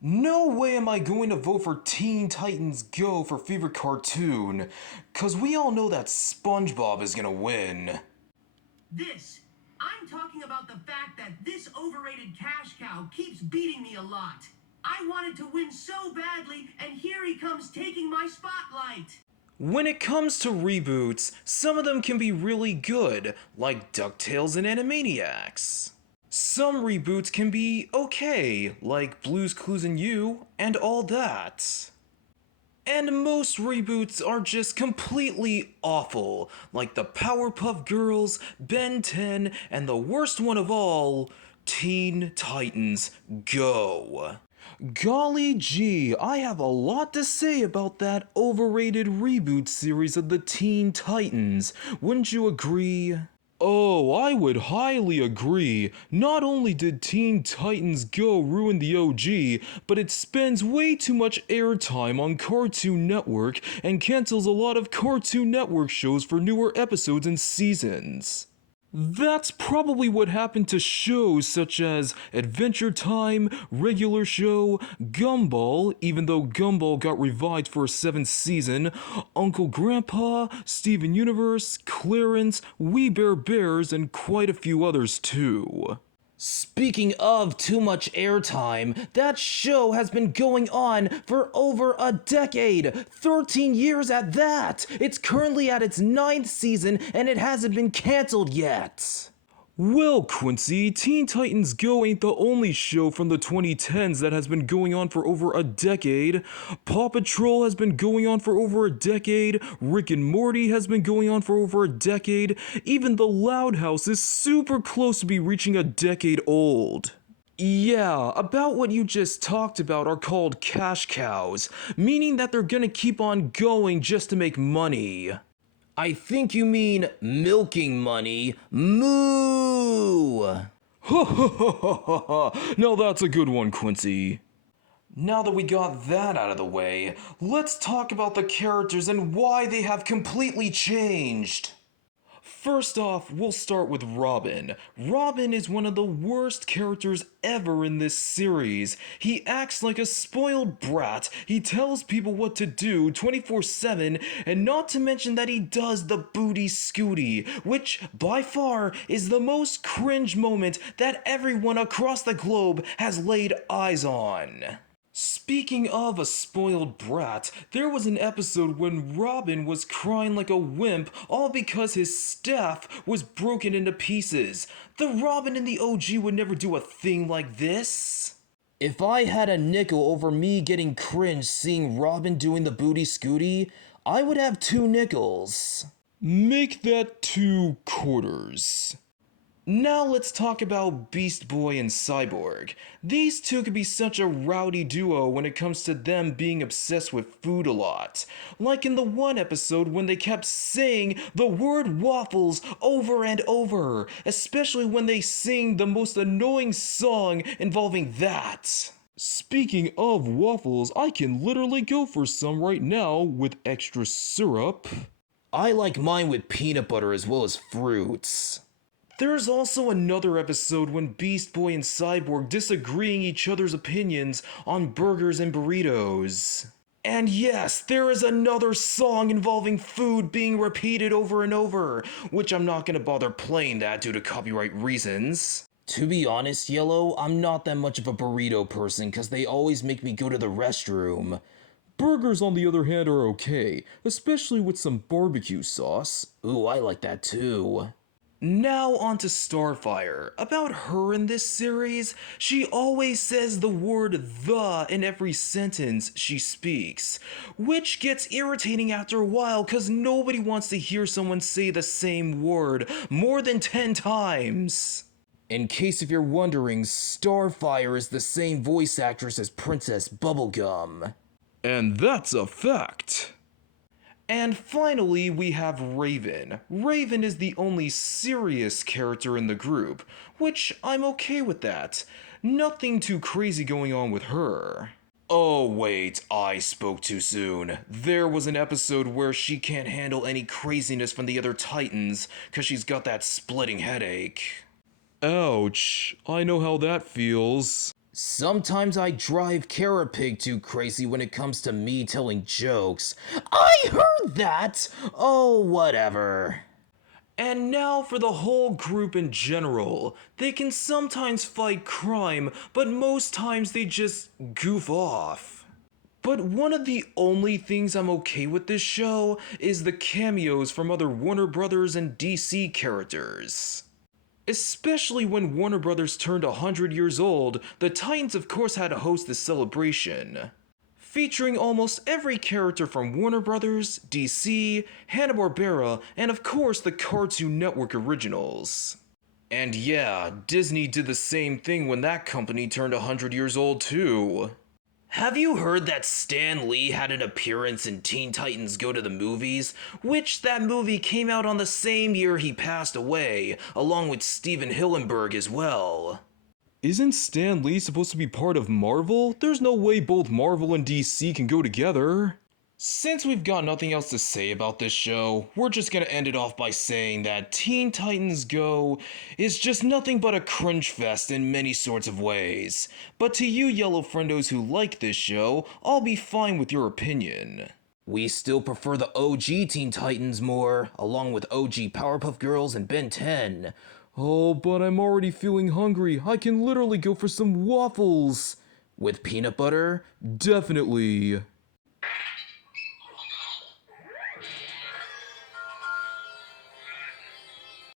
No way am I going to vote for Teen Titans Go for favorite cartoon, cause we all know that SpongeBob is gonna win. This. I'm talking about the fact that this overrated cash cow keeps beating me a lot. I wanted to win so badly, and here he comes taking my spotlight. When it comes to reboots, some of them can be really good, like DuckTales and Animaniacs. Some reboots can be okay, like Blue's Clues and You, and all that. And most reboots are just completely awful, like the Powerpuff Girls, Ben 10, and the worst one of all, Teen Titans Go. Golly gee, I have a lot to say about that overrated reboot series of the Teen Titans. Wouldn't you agree? Oh, I would highly agree. Not only did Teen Titans Go ruin the OG, but it spends way too much airtime on Cartoon Network and cancels a lot of Cartoon Network shows for newer episodes and seasons. That's probably what happened to shows such as Adventure Time, Regular Show, Gumball, even though Gumball got revived for a 7th season, Uncle Grandpa, Steven Universe, Clarence, We Bare Bears, and quite a few others too. Speaking of too much airtime, that show has been going on for over a decade! 13 years at that! It's currently at its 9th season and it hasn't been cancelled yet! Well, Quincy, Teen Titans Go ain't the only show from the 2010s that has been going on for over a decade. Paw Patrol has been going on for over a decade. Rick and Morty has been going on for over a decade. Even The Loud House is super close to be reaching a decade old. Yeah, about what you just talked about are called cash cows, meaning that they're gonna keep on going just to make money. I think you mean milking money. Moo! Ha ha ha ha ha! Now that's a good one, Quincy. Now that we got that out of the way, let's talk about the characters and why they have completely changed. First off, we'll start with Robin. Robin is one of the worst characters ever in this series. He acts like a spoiled brat, he tells people what to do 24/7, and not to mention that he does the booty scooty, which by far is the most cringe moment that everyone across the globe has laid eyes on. Speaking of a spoiled brat, there was an episode when Robin was crying like a wimp all because his staff was broken into pieces. The Robin in the OG would never do a thing like this. If I had a nickel over me getting cringe seeing Robin doing the booty scooty, I would have 2 nickels. Make that 2 quarters. Now let's talk about Beast Boy and Cyborg. These two could be such a rowdy duo when it comes to them being obsessed with food a lot. Like in the one episode when they kept saying the word waffles over and over, especially when they sing the most annoying song involving that. Speaking of waffles, I can literally go for some right now with extra syrup. I like mine with peanut butter as well as fruits. There's also another episode when Beast Boy and Cyborg disagreeing each other's opinions on burgers and burritos. And yes, there is another song involving food being repeated over and over, which I'm not gonna bother playing that due to copyright reasons. To be honest, Yellow, I'm not that much of a burrito person cause they always make me go to the restroom. Burgers, on the other hand, are okay, especially with some barbecue sauce. Ooh, I like that too. Now on to Starfire. About her in this series, she always says the word the in every sentence she speaks, which gets irritating after a while cause nobody wants to hear someone say the same word more than 10 times. In case if you're wondering, Starfire is the same voice actress as Princess Bubblegum. And that's a fact. And finally, we have Raven. Raven is the only serious character in the group, which I'm okay with that. Nothing too crazy going on with her. Oh wait, I spoke too soon. There was an episode where she can't handle any craziness from the other Titans cause she's got that splitting headache. Ouch, I know how that feels. Sometimes I drive Carapig too crazy when it comes to me telling jokes. I heard that! Oh, whatever. And now for the whole group in general. They can sometimes fight crime, but most times they just goof off. But one of the only things I'm okay with this show is the cameos from other Warner Brothers and DC characters. Especially when Warner Brothers turned 100 years old, the Titans of course had to host this celebration, featuring almost every character from Warner Brothers, DC, Hanna-Barbera, and of course the Cartoon Network originals. And yeah, Disney did the same thing when that company turned 100 years old too. Have you heard that Stan Lee had an appearance in Teen Titans Go to the Movies? Which that movie came out on the same year he passed away, along with Steven Hillenburg as well. Isn't Stan Lee supposed to be part of Marvel? There's no way both Marvel and DC can go together. Since we've got nothing else to say about this show, we're just gonna end it off by saying that Teen Titans Go is just nothing but a cringe fest in many sorts of ways. But to you yellow friendos who like this show, I'll be fine with your opinion. We still prefer the OG Teen Titans more, along with OG Powerpuff Girls and Ben 10. Oh, but I'm already feeling hungry. I can literally go for some waffles. With peanut butter? Definitely.